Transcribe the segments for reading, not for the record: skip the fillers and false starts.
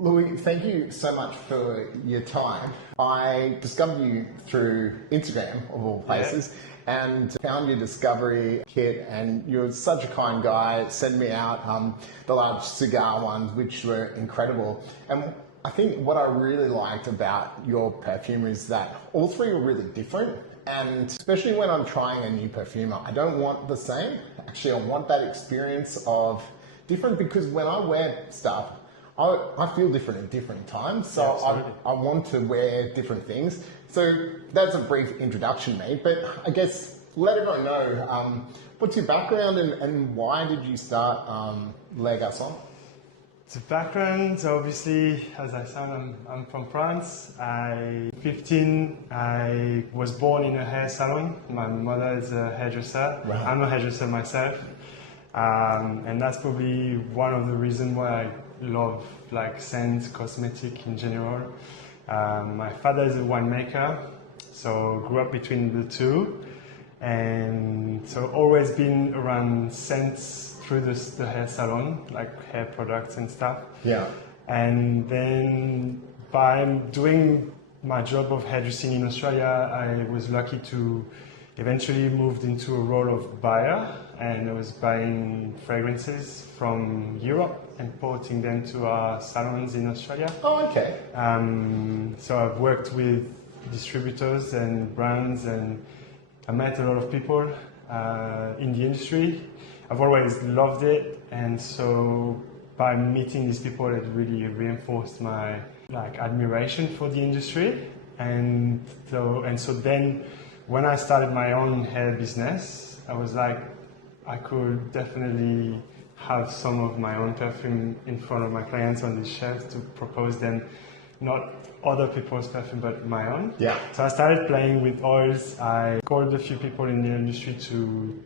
Louis, thank you so much for your time. I discovered you through Instagram, of all places, and found your discovery kit, and you're such a kind guy. Sent me out the large cigar ones, which were incredible. And I think what I really liked about your perfume is that all three are really different. And especially when I'm trying a new perfume, I don't want the same. Actually, I want that experience of different, because when I wear stuff, I feel different at different times, so I want to wear different things. So that's a brief introduction, mate, but I guess let everyone know, what's your background and why did you start Le Garcon? The background, obviously, as I said, I'm from France. I'm 15. I was born in a hair salon. My mother is a hairdresser. Right. I'm a hairdresser myself. And that's probably one of the reasons why I love like scents, cosmetic in general. My father is a winemaker, so grew up between the two, and so always been around scents through the hair salon, like hair products and stuff. Yeah. And then by doing my job of hairdressing in Australia, I was lucky to eventually moved into a role of buyer, and I was buying fragrances from Europe and importing them to our salons in Australia. Oh, okay. So I've worked with distributors and brands, and I met a lot of people in the industry. I've always loved it, and so by meeting these people, it really reinforced my admiration for the industry. And so then, when I started my own hair business, I was like, I could definitely have some of my own perfume in front of my clients on the shelf to propose them, not other people's perfume, but my own. Yeah. So I started playing with oils. I called a few people in the industry to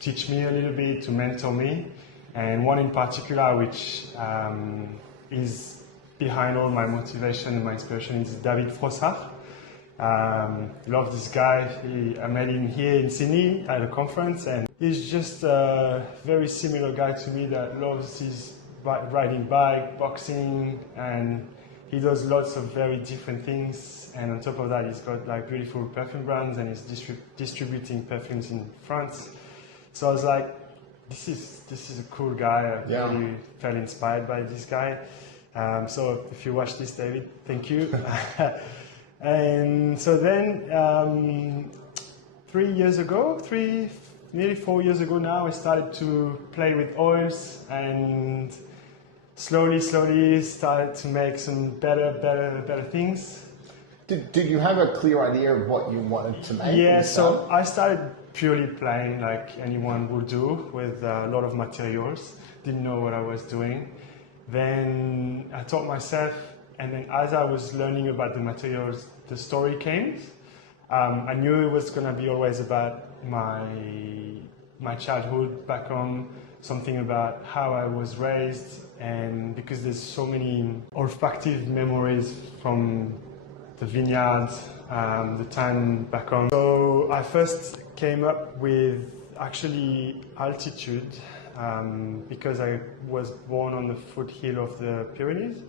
teach me a little bit, to mentor me. And one in particular, which is behind all my motivation and my inspiration, is David Frossard. Love this guy. I met him here in Sydney at a conference, and he's just a very similar guy to me that loves his riding bike, boxing, and he does lots of very different things. And on top of that, he's got like beautiful perfume brands, and he's distributing perfumes in France. So I was like, this is a cool guy. I really felt inspired by this guy. So if you watch this, David, thank you. And so then, nearly 4 years ago now, I started to play with oils, and slowly started to make some better things. Did you have a clear idea of what you wanted to make? Yeah, so I started purely playing like anyone would do, with a lot of materials. Didn't know what I was doing. Then I taught myself, and then as I was learning about the materials, the story came. I knew it was going to be always about my childhood back home, something about how I was raised, and because there's so many olfactive memories from the vineyard, the time back home. So I first came up with actually altitude, because I was born on the foothill of the Pyrenees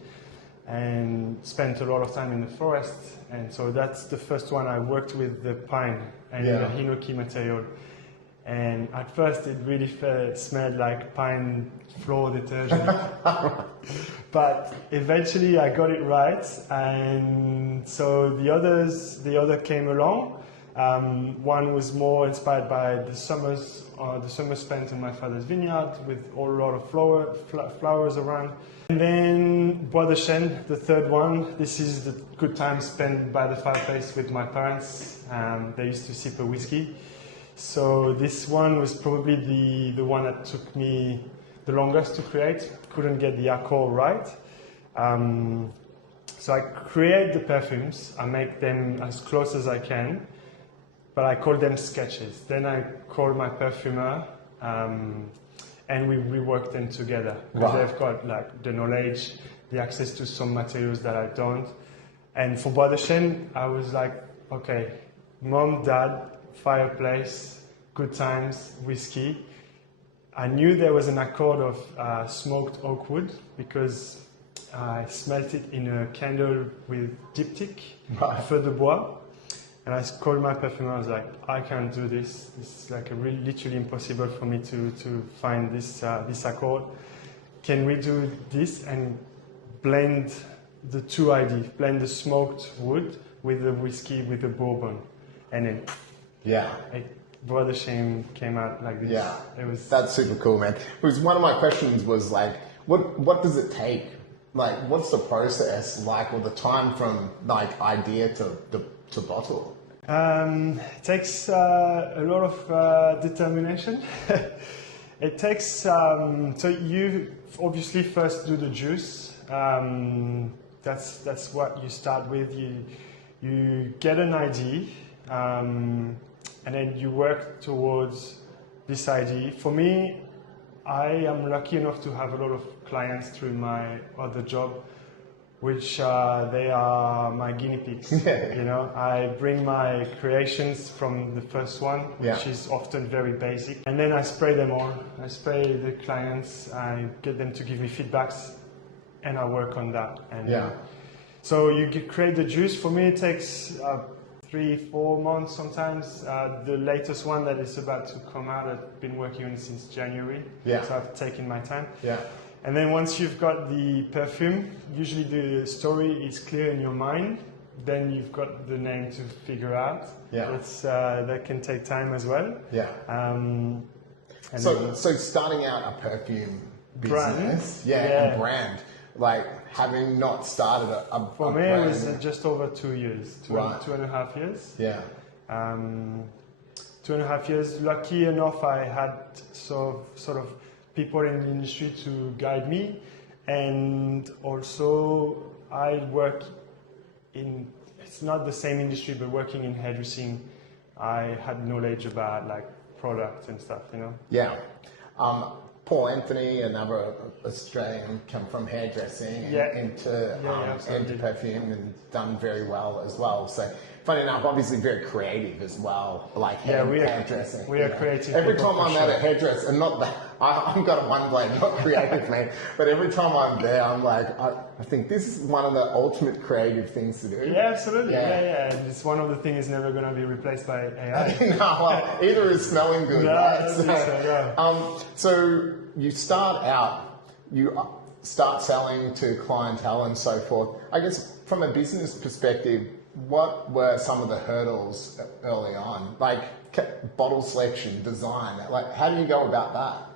and spent a lot of time in the forest, and so that's the first one. I worked with the pine and the hinoki material, and at first it really smelled like pine floor detergent. But eventually I got it right, and so the other came along. One was more inspired by the summer spent in my father's vineyard with a lot of flowers around. And then Bois de Chêne, the third one. This is the good time spent by the fireplace with my parents. They used to sip a whiskey. So this one was probably the one that took me the longest to create. Couldn't get the accord right. So I create the perfumes. I make them as close as I can, but I call them sketches. Then I call my perfumer, and we rework them together, because they've got like the knowledge, the access to some materials that I don't. And for Bois de Chêne, I was like, okay, mom, dad, fireplace, good times, whiskey. I knew there was an accord of smoked oak wood, because I smelt it in a candle with diptyque, Right. feu de bois. And I called my perfumer. I was like, I can't do this. It's like literally impossible for me to find this accord. Can we do this and blend the two ideas? Blend the smoked wood with the whiskey with the bourbon, and then Yeah. Brother Shame came out like this. Yeah. It was. That's super cool, man. Because one of my questions was like, what does it take? Like, what's the process like, or the time from like idea to bottle? It takes a lot of determination. It takes so you obviously first do the juice. That's what you start with. You get an idea, and then you work towards this idea. For me, I am lucky enough to have a lot of clients through my other job, which they are my guinea pigs. You know, I bring my creations from the first one, which is often very basic, and then I spray them all. I spray the clients. I get them to give me feedbacks, and I work on that. And so you create the juice. For me, it takes 3-4 months sometimes. The latest one that is about to come out, I've been working on it since January. So I've taken my time. And then once you've got the perfume, usually the story is clear in your mind. Then you've got the name to figure out. That can take time as well. So starting out a perfume business, a brand, like having not started a for me brand. it was just over 2 years, 2.5 years. 2.5 years. Lucky enough, I had sort of people in the industry to guide me, and also I work in, it's not the same industry, but working in hairdressing, I had knowledge about like products and stuff, you know. Paul Anthony, another Australian, come from hairdressing into perfume and done very well as well. So funny enough, obviously very creative as well, like hairdressing. We are creative. Every time I'm at a hairdresser, and not that I've got a one blade, not creative, man, but every time I'm there, I'm like, I think this is one of the ultimate creative things to do. Yeah, absolutely. It's one of the things never going to be replaced by AI. No, well, either is smelling good, right? So you start out, you start selling to clientele and so forth. I guess from a business perspective, what were some of the hurdles early on? Like bottle selection, design, like how do you go about that?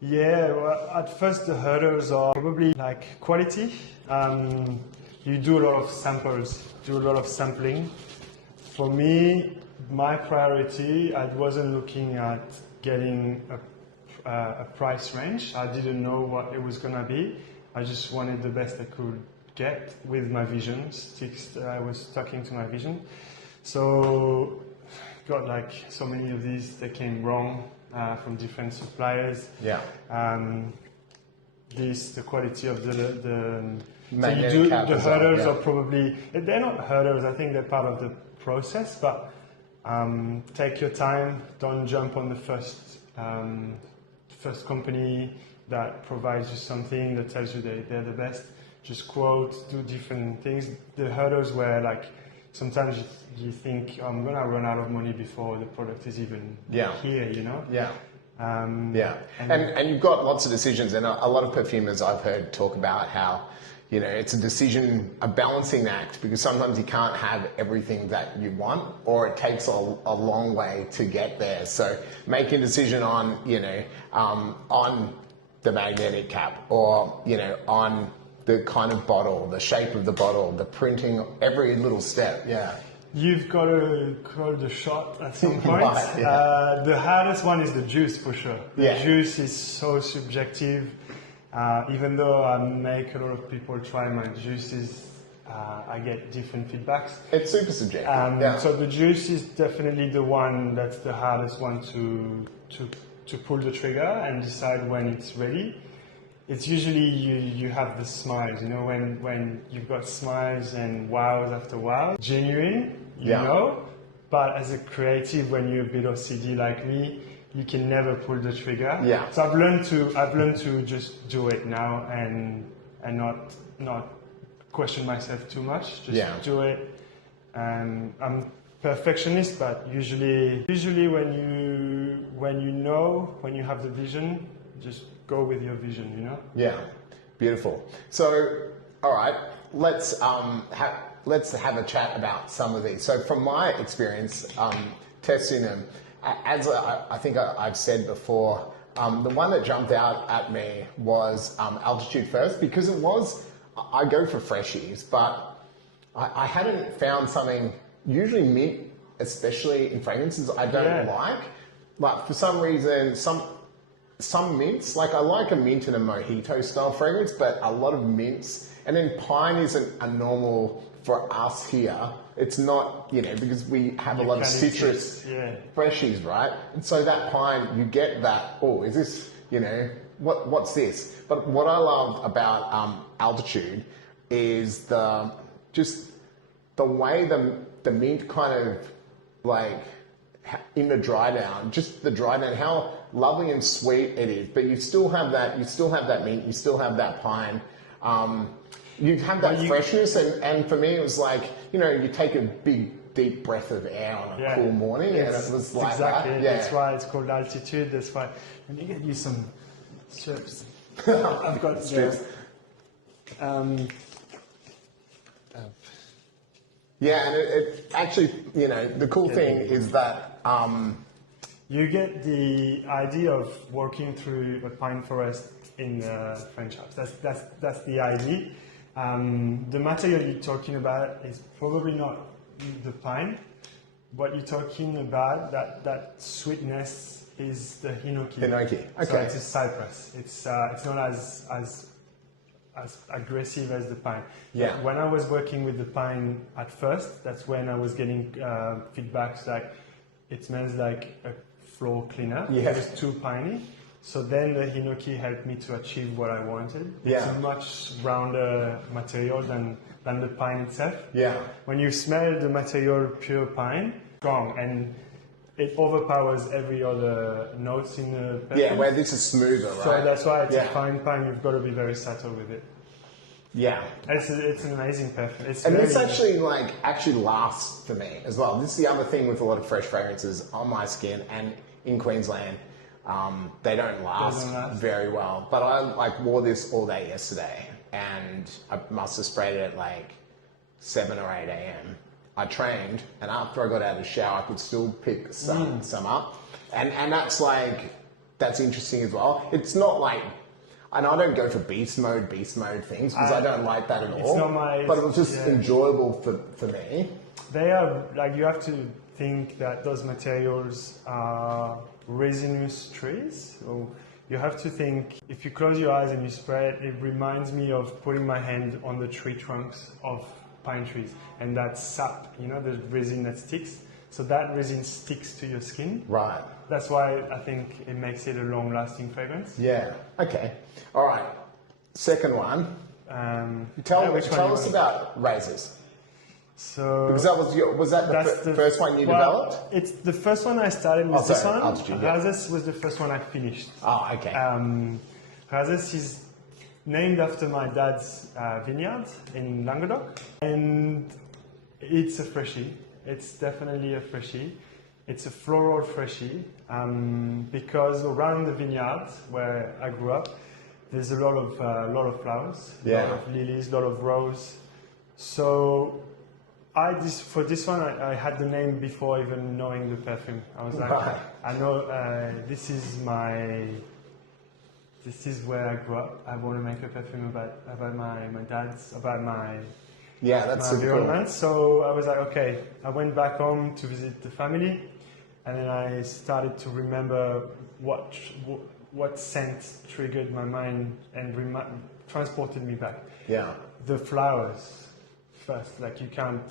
Yeah, well, at first the hurdles are probably like quality. You do a lot of samples, do a lot of sampling. For me, my priority, I wasn't looking at getting a price range. I didn't know what it was going to be. I just wanted the best I could get with my vision. I was talking to my vision. So got like so many of these that came wrong from different suppliers. The quality of the hurdles are probably, they're not hurdles, I think they're part of the process, but take your time, don't jump on the first company that provides you something that tells you they're the best. Just quote, do different things. The hurdles were like, sometimes you think, I'm going to run out of money before the product is even here, you know? And you've got lots of decisions, and a lot of perfumers I've heard talk about how, you know, it's a decision, a balancing act, because sometimes you can't have everything that you want, or it takes a long way to get there. So making a decision on, you know, on the magnetic cap, or, you know, on the kind of bottle, the shape of the bottle, the printing, every little step. You've got to call the shot at some point. The hardest one is the juice, for sure. The juice is so subjective. Even though I make a lot of people try my juices, I get different feedbacks. It's super subjective. So the juice is definitely the one that's the hardest one to pull the trigger and decide when it's ready. It's usually you have the smiles, you know, when you've got smiles and wows after wow, genuine, you know, but as a creative, when you're a bit OCD like me, you can never pull the trigger. So I've learned to just do it now and not not question myself too much. Just Yeah. do it. And I'm perfectionist, but usually when you have the vision, just go with your vision, you know? Yeah, beautiful. So, all right, let's have a chat about some of these. So, from my experience testing them, as I think I've said before, the one that jumped out at me was altitude first, because I go for freshies, but I hadn't found something. Usually mint, especially in fragrances, I don't like. Like for some reason, some mints, like I like a mint and a mojito style fragrance, but a lot of mints, and then pine isn't a normal for us here. It's not, because we have a lot of citrus freshies, right? And so that pine, you get that, is this, what's this? But what I love about altitude is the way the mint kind of like in the dry down, just the dry down, how lovely and sweet it is. But you still have that mint, you still have that pine. You have that freshness, and for me it was like, you take a big deep breath of air on a cool morning, and it was like exactly that. That's why it's called altitude. That's why. Let me get you some strips. I've got strips. Yeah, and it actually, the cool thing is that you get the idea of walking through a pine forest in the French Alps. That's the idea. The material you're talking about is probably not the pine. What you're talking about, that sweetness, is the hinoki. Hinoki, okay. So it's a cypress. It's not as aggressive as the pine. Yeah. When I was working with the pine at first, that's when I was getting feedbacks like it smells like a floor cleaner. Yeah. It was too piney. So then the hinoki helped me to achieve what I wanted. It's a much rounder material than the pine itself. Yeah. When you smell the material pure pine, strong, and it overpowers every other notes in the perfume. Yeah, where this is smoother, right? So that's why it's a fine pine. You've got to be very subtle with it. Yeah. It's an amazing perfume. This actually lasts for me as well. This is the other thing with a lot of fresh fragrances on my skin and in Queensland. They don't last very well. But I wore this all day yesterday, and I must have sprayed it at 7 or 8 a.m. I trained, and after I got out of the shower, I could still pick some up, and that's interesting as well. It's not and I don't go for beast mode things because I don't like that at all. It's not but it was just enjoyable for me. They are you have to think that those materials are resinous trees. So you have to think, if you close your eyes and you spray it, it reminds me of putting my hand on the tree trunks of pine trees, and that sap, the resin that sticks. So that resin sticks to your skin. Right. That's why I think it makes it a long-lasting fragrance. Yeah. Okay. All right. Second one. Tell us about razors. So because was that the first one you developed? It's the first one I started with. This one. Razors was the first one I finished. Oh, okay. Razors is named after my dad's vineyard in Languedoc, and it's a freshie. It's definitely a freshie. It's a floral freshie because around the vineyard where I grew up, there's a lot of flowers, a lot of lilies, a lot of rose. So for this one, I had the name before even knowing the perfume. I was like, I know this is where I grew up. I want to make a perfume about my dad's, about my environment. Cool. So I was like, okay. I went back home to visit the family, and then I started to remember what scent triggered my mind and transported me back. Yeah. The flowers. First, you can't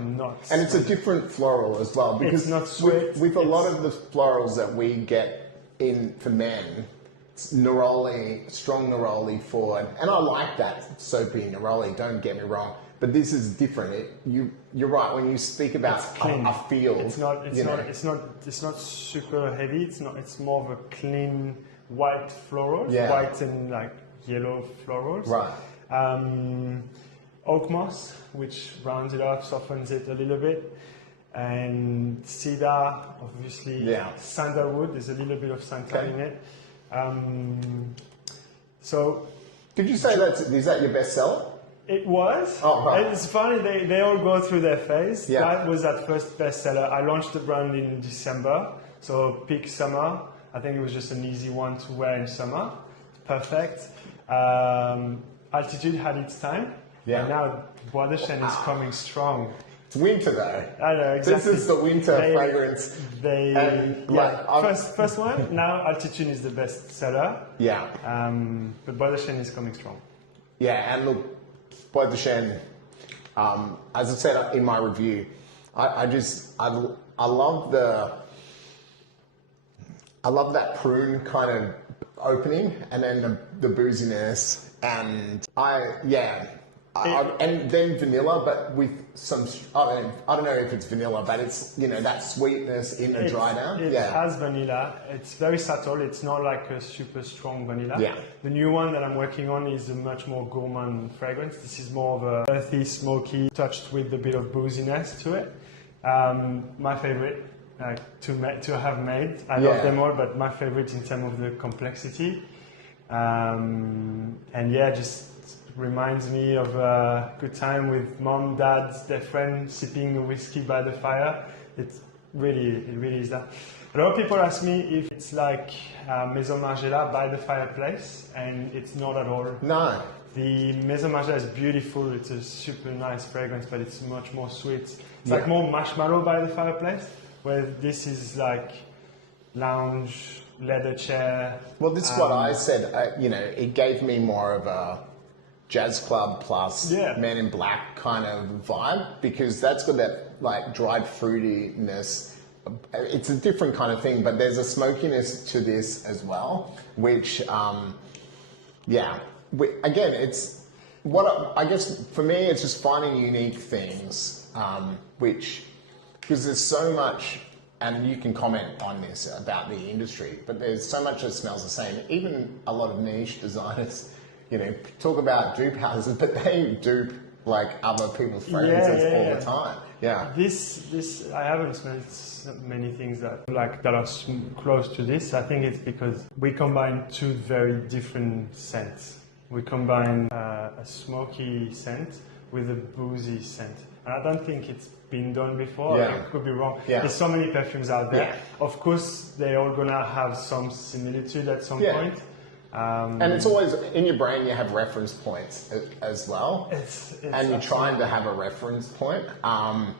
not. And it's a different floral as well, because it's not sweet. With a lot of the florals that we get in for men, it's neroli, strong neroli and I like that soapy neroli. Don't get me wrong, but this is different. You're right when you speak about a feel. It's not super heavy. It's more of a clean white floral, white and yellow florals. Right. Oak moss, which rounds it off, softens it a little bit. And cedar, obviously. Yeah. Sandalwood, there's a little bit of sandalwood in it. So, Did you say is that your best seller? it was. Oh, right. It's funny, they all go through their phase. Yeah. That was that first bestseller. I launched the brand in December, so peak summer. I think it was just an easy one to wear in summer. Perfect. Altitude had its time. Yeah. And now Bois de Chêne is coming strong. It's winter though. I know, exactly. This is the winter fragrance. First one, now Altitude is the best seller. Yeah. But Bois de Chêne is coming strong. Yeah, and look, Bois de Chêne, as I said in my review, I love that prune kind of opening, and then the booziness, and and then vanilla, but with some, I don't know if it's vanilla, but it's, that sweetness in the dry down. It has vanilla. It's very subtle. It's not like a super strong vanilla. Yeah. The new one that I'm working on is a much more gourmand fragrance. This is more of a earthy, smoky, touched with a bit of booziness to it. My favorite to have made. I love them all, but my favorite in terms of the complexity. Just reminds me of a good time with mom, dad, their friend sipping a whiskey by the fire. It really is that. A lot of people ask me if it's like Maison Margiela by the fireplace, and it's not at all. No. The Maison Margiela is beautiful. It's a super nice fragrance, but it's much more sweet. It's like more marshmallow by the fireplace, where this is like lounge, leather chair. Well, this is what I said. It gave me more of a jazz club plus Men in Black kind of vibe, because that's got that like dried fruitiness. It's a different kind of thing, but there's a smokiness to this as well, which, again, it's what I guess for me, it's just finding unique things, because there's so much, and you can comment on this about the industry, but there's so much that smells the same. Even a lot of niche designers, talk about dupe houses, but they dupe like other people's fragrances all the time. Yeah. This I haven't smelled many things that are close to this. I think it's because we combine two very different scents. We combine a smoky scent with a boozy scent. And I don't think it's been done before. Yeah. I could be wrong. Yeah. There's so many perfumes out there. Yeah. Of course, they're all gonna have some similitude at some point. And it's always in your brain. You have reference points as well, and you're trying to have a reference point. And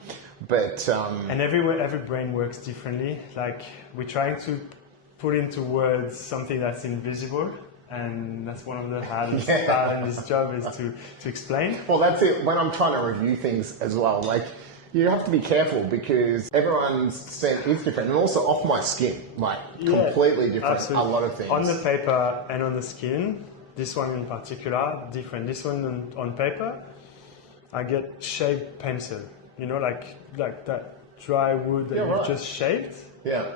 every brain works differently. Like we're trying to put into words something that's invisible, and that's one of the hardest part in this job is to explain. Well, that's it. When I'm trying to review things as well, like. You have to be careful because everyone's scent is different, and also off my skin, completely different. Absolutely. A lot of things on the paper and on the skin. This one in particular, different. This one on paper, I get shaved pencil. Like that dry wood that you just shaved. Yeah.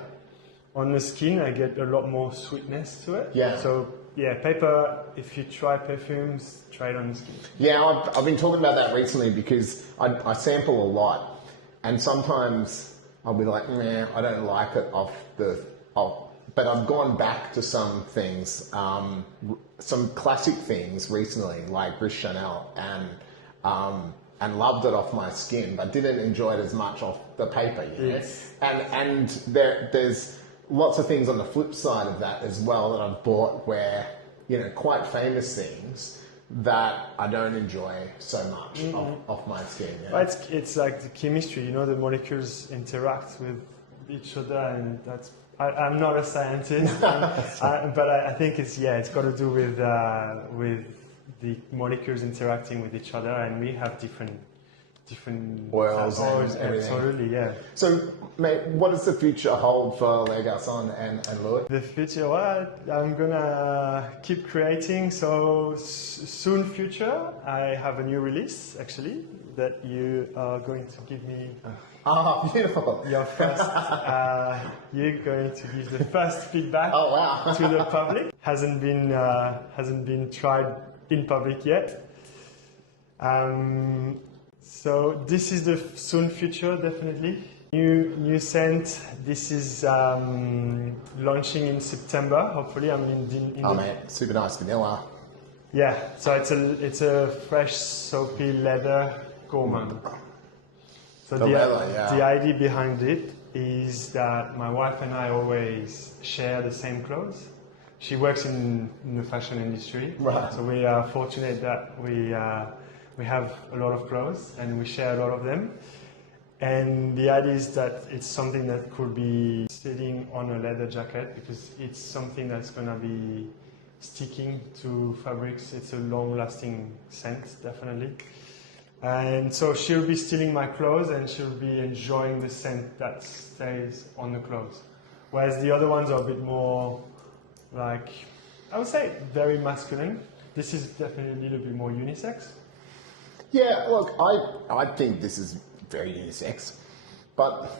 On the skin, I get a lot more sweetness to it. Yeah. So paper. If you try perfumes, try it on the skin. Yeah, I've been talking about that recently because I sample a lot, and sometimes I'll be like, nah, I don't like it but I've gone back to some things, some classic things recently, like Brice Chanel, and loved it off my skin, but didn't enjoy it as much off the paper. Yes. And there's lots of things on the flip side of that as well that I've bought where, quite famous things that I don't enjoy so much off my skin. But it's like the chemistry, the molecules interact with each other, and I'm not a scientist, but I think it's got to do with the molecules interacting with each other, and we have different different oils and oils. everything. Absolutely, yeah. So, mate, what does the future hold for Le Garcon and Louis? The future, well, I'm gonna keep creating. So soon future, I have a new release actually that you are going to give me. Ah, beautiful. Your first, you're going to give the first feedback Oh, wow. to the public. Hasn't been tried in public yet. So this is the soon future, definitely. New scent. This is launching in September. Hopefully, I mean, Oh, mate, super nice vanilla. yeah. So it's a fresh, soapy leather gourmand. So The leather, yeah. the idea behind it is that my wife and I always share the same clothes. She works in the fashion industry, Right. so we are fortunate that we have a lot of clothes and we share a lot of them. And the idea is that it's something that could be sitting on a leather jacket because it's something that's going to be sticking to fabrics. It's a long-lasting scent, definitely. And so she'll be stealing my clothes and she'll be enjoying the scent that stays on the clothes. Whereas the other ones are a bit more like, I would say very masculine. This is definitely a little bit more unisex. Yeah, look, I think this is very unisex, but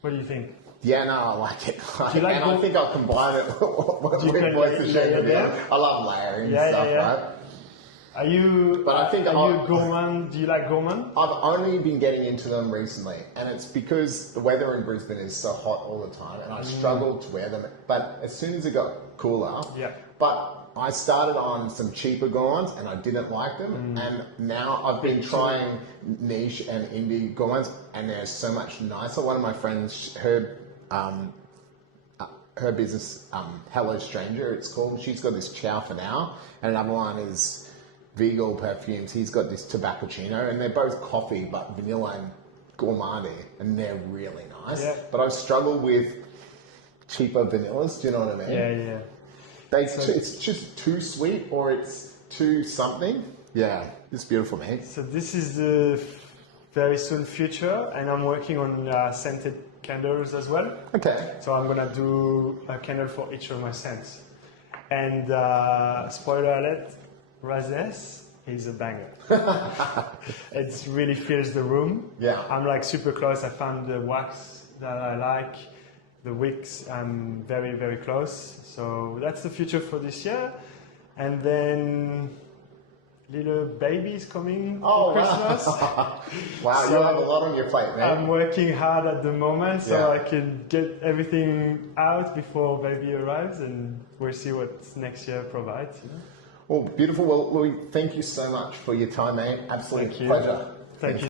What do you think? yeah, no, I like it. you like and I think I'll combine it with can both the shape layer of them? it. I love layering Yeah, stuff, yeah, yeah. right? Are you? But I think are you gourmand? Do you like gourmand? I've only been getting into them recently, and it's because the weather in Brisbane is so hot all the time, and I struggle to wear them. But as soon as it got cooler, Yeah. But I started on some cheaper gourmands, and I didn't like them, and now I've been trying niche and indie gourmands, and they're so much nicer. One of my friends, her business, Hello Stranger, it's called. She's got this Ciao for Now, and another one is Vigal Perfumes. He's got this Tobaccochino, and they're both coffee, but vanilla and gourmandy, and they're really nice. Yeah. But I've struggled with cheaper vanillas. Do you know what I mean? Yeah, yeah. It's just too sweet, or it's too something. Yeah, it's beautiful, mate. So this is the very soon future, and I'm working on scented candles as well. Okay. So I'm gonna do a candle for each of my scents. And spoiler alert, Razes is a banger. It really fills the room. Yeah. I'm like super close. I found the wax that I like. The wicks, I'm very, very close. So that's the future for this year. And then little babies coming for Christmas. Wow, So you have a lot on your plate, man. I'm working hard at the moment so Yeah. I can get everything out before baby arrives, and we'll see what next year provides. You know? Well, beautiful. Well, Louis, thank you so much for your time, mate. Absolute Thank you. pleasure. Thank you.